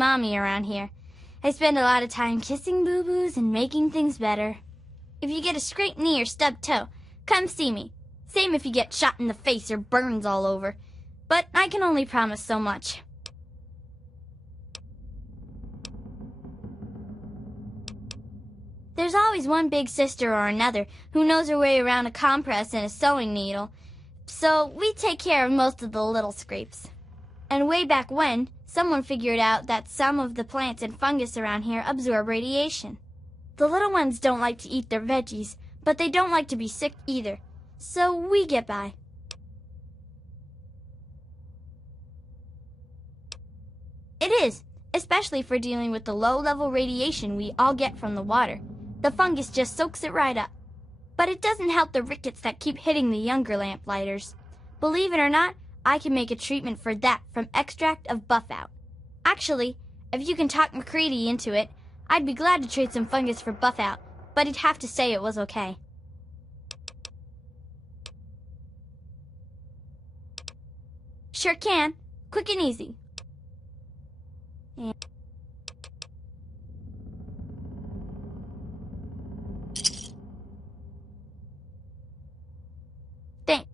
mommy around here. I spend a lot of time kissing boo-boos and making things better. If you get a scraped knee or stubbed toe, come see me. Same if you get shot in the face or burns all over. But I can only promise so much. There's always one big sister or another who knows her way around a compress and a sewing needle, so we take care of most of the little scrapes. And way back when, someone figured out that some of the plants and fungus around here absorb radiation. The little ones don't like to eat their veggies, but they don't like to be sick either, so we get by. It is, especially for dealing with the low-level radiation we all get from the water. The fungus just soaks it right up. But it doesn't help the rickets that keep hitting the younger lamplighters. Believe it or not, I can make a treatment for that from extract of buffout. Actually, if you can talk McCready into it, I'd be glad to trade some fungus for buffout, but he'd have to say it was okay. Sure can. Quick and easy. And thanks.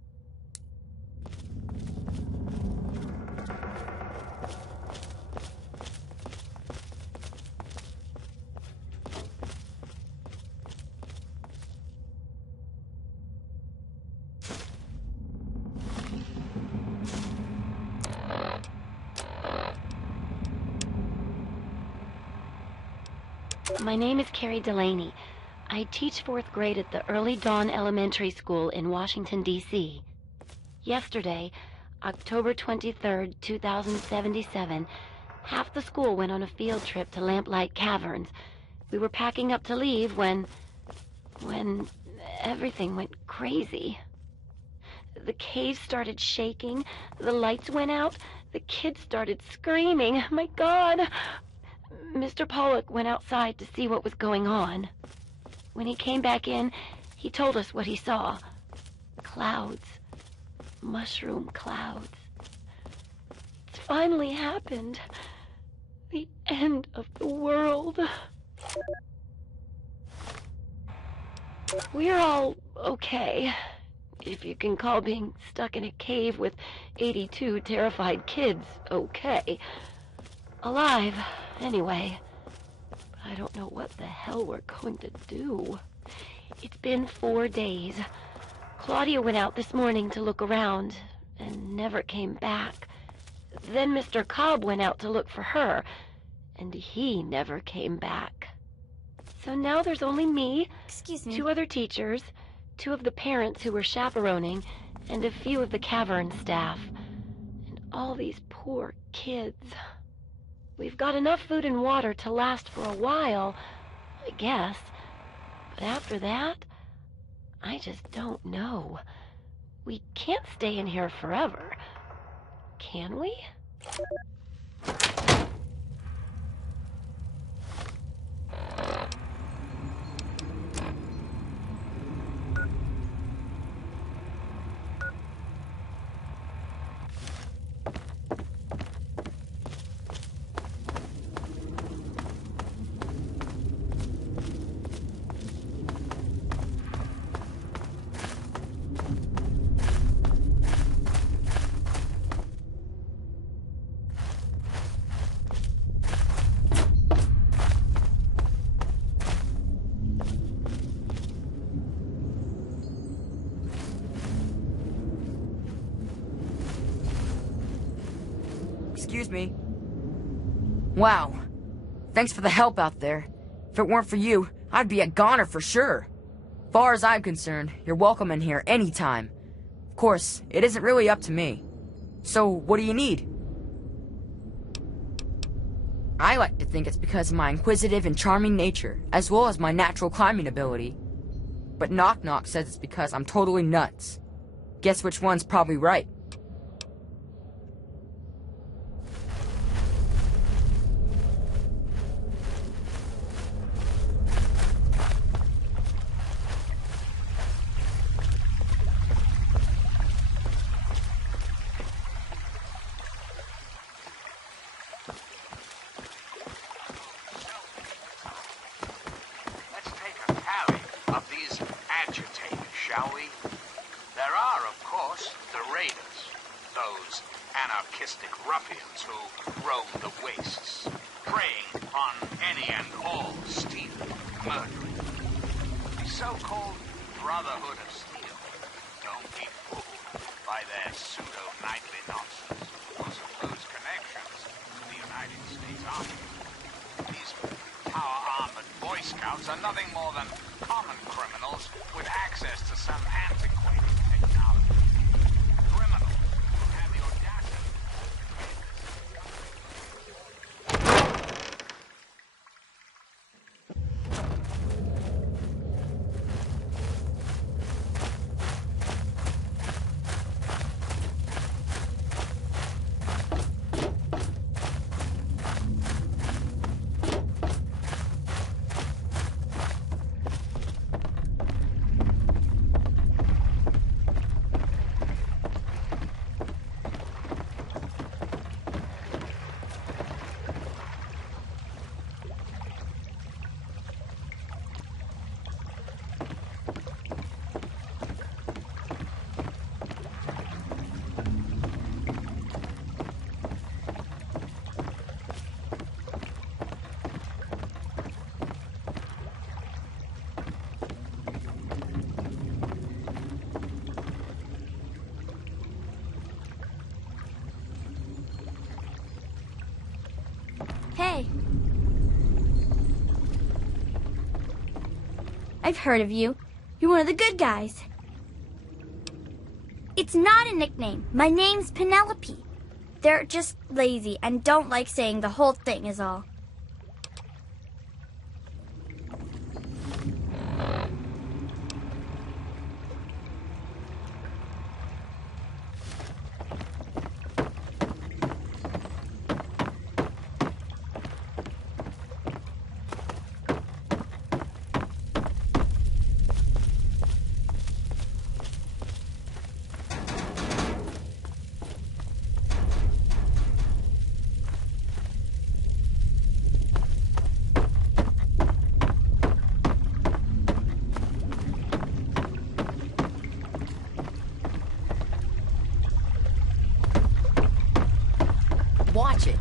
My name is Carrie Delaney. I teach 4th grade at the Early Dawn Elementary School in Washington, D.C. Yesterday, October 23rd, 2077, half the school went on a field trip to Lamplight Caverns. We were packing up to leave when everything went crazy. The cave started shaking, the lights went out, the kids started screaming. My God! Mr. Pollock went outside to see what was going on. When he came back in, he told us what he saw. Clouds. Mushroom clouds. It's finally happened. The end of the world. We're all okay, if you can call being stuck in a cave with 82 terrified kids okay. Alive, anyway. But I don't know what the hell we're going to do. It's been 4 days. Claudia went out this morning to look around and never came back. Then Mr. Cobb went out to look for her, and he never came back. So now there's only me, Excuse me. 2 other teachers, 2 of the parents who were chaperoning, and a few of the cavern staff. And all these poor kids. We've got enough food and water to last for a while, I guess. But after that, I just don't know. We can't stay in here forever. Can we? Excuse me. Wow. Thanks for the help out there. If it weren't for you, I'd be a goner for sure. Far as I'm concerned, you're welcome in here anytime. Of course, it isn't really up to me. So, what do you need? I like to think it's because of my inquisitive and charming nature, as well as my natural climbing ability. But Knock Knock says it's because I'm totally nuts. Guess which one's probably right. shall we? There are, of course, the raiders. Those anarchistic ruffians who roam the wastes, preying on any and all stealing, murdering. The so-called Brotherhood of Steel. Don't be fooled by their pseudo-knightly nonsense or supposed connections to the United States Army. These power-armored Boy Scouts are nothing more than common criminals with access to some antiquated technology. Criminals who have the audacity. Hey. I've heard of you. You're one of the good guys. It's not a nickname. My name's Penelope. They're just lazy and don't like saying the whole thing is all. Watch it.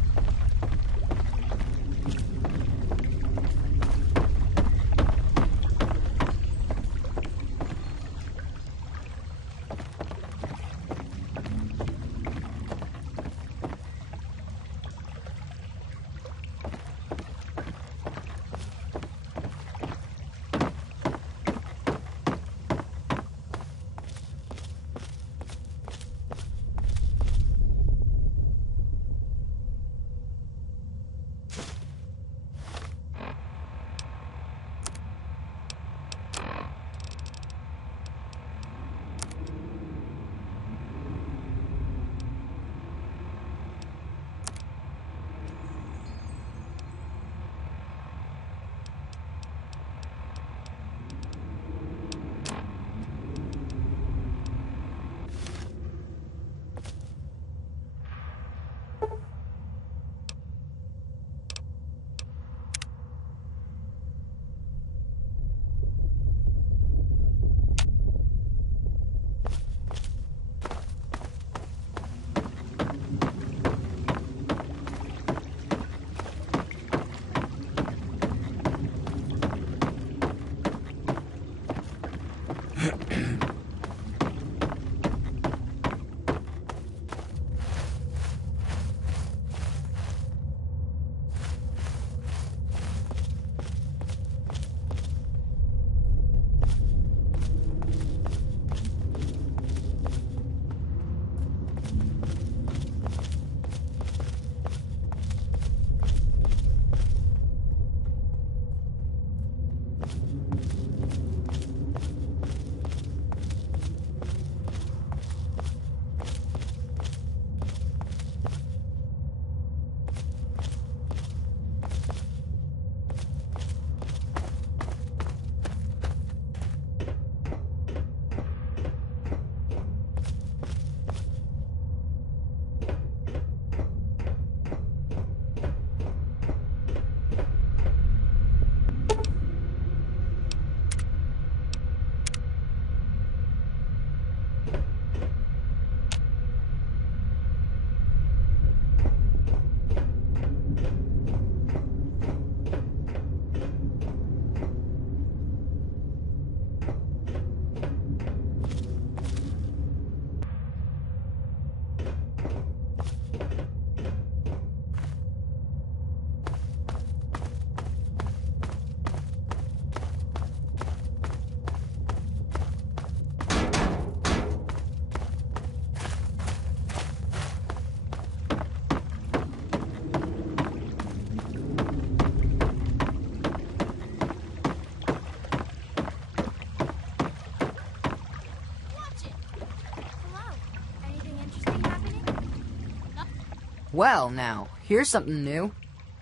Well, now, here's something new.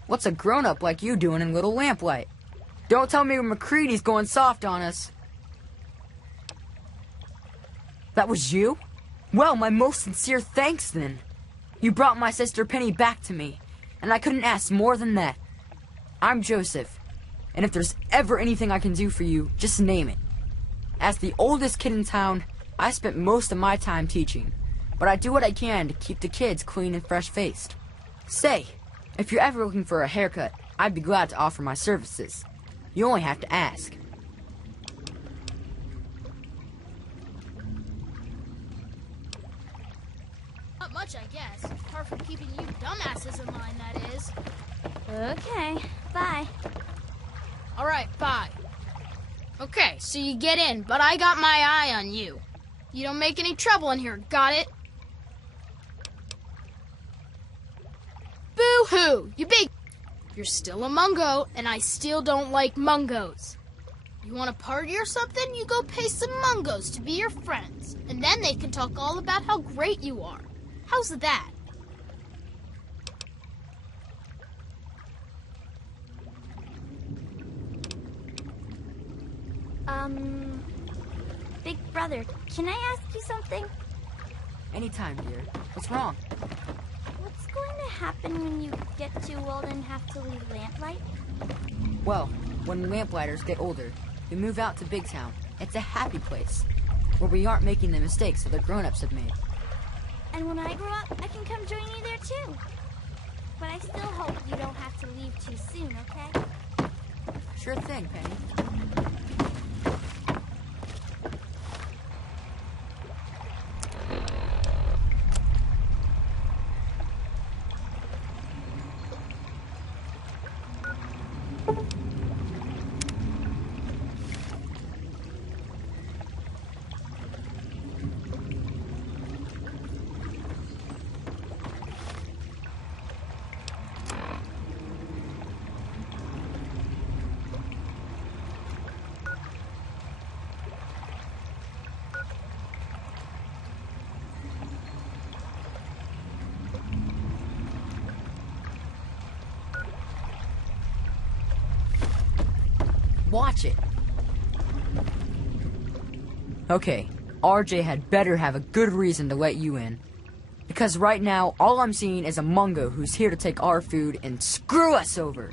What's a grown-up like you doing in Little Lamplight? Don't tell me McCready's going soft on us. That was you? Well, my most sincere thanks, then. You brought my sister Penny back to me, and I couldn't ask more than that. I'm Joseph, and if there's ever anything I can do for you, just name it. As the oldest kid in town, I spent most of my time teaching, but I do what I can to keep the kids clean and fresh-faced. Say, if you're ever looking for a haircut, I'd be glad to offer my services. You only have to ask. Not much, I guess. Apart from keeping you dumbasses in line, that is. Okay, bye. Alright, bye. Okay, so you get in, but I got my eye on you. You don't make any trouble in here, got it? Boo-hoo! You big... You're still a mungo, and I still don't like mungos. You want to party or something? You go pay some mungos to be your friends, and then they can talk all about how great you are. How's that? Big brother, can I ask you something? Anytime, dear. What's wrong? What's going to happen when you get too old and have to leave Lamplight? Well, when Lamplighters get older, we move out to Big Town. It's a happy place, where we aren't making the mistakes that the grown-ups have made. And when I grow up, I can come join you there too. But I still hope you don't have to leave too soon, okay? Sure thing, Penny. Watch it. Okay, RJ had better have a good reason to let you in. Because right now, all I'm seeing is a mungo who's here to take our food and screw us over.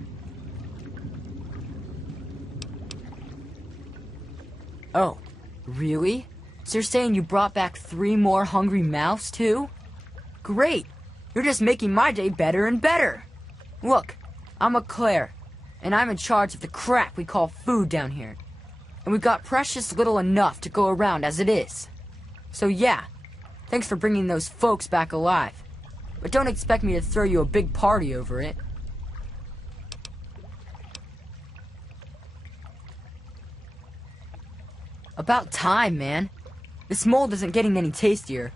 Oh, really? So you're saying you brought back 3 more hungry mouths, too? Great! You're just making my day better and better! Look, I'm a Claire, and I'm in charge of the crap we call food down here. And we've got precious little enough to go around as it is. So yeah, thanks for bringing those folks back alive. But don't expect me to throw you a big party over it. About time, man. This mold isn't getting any tastier,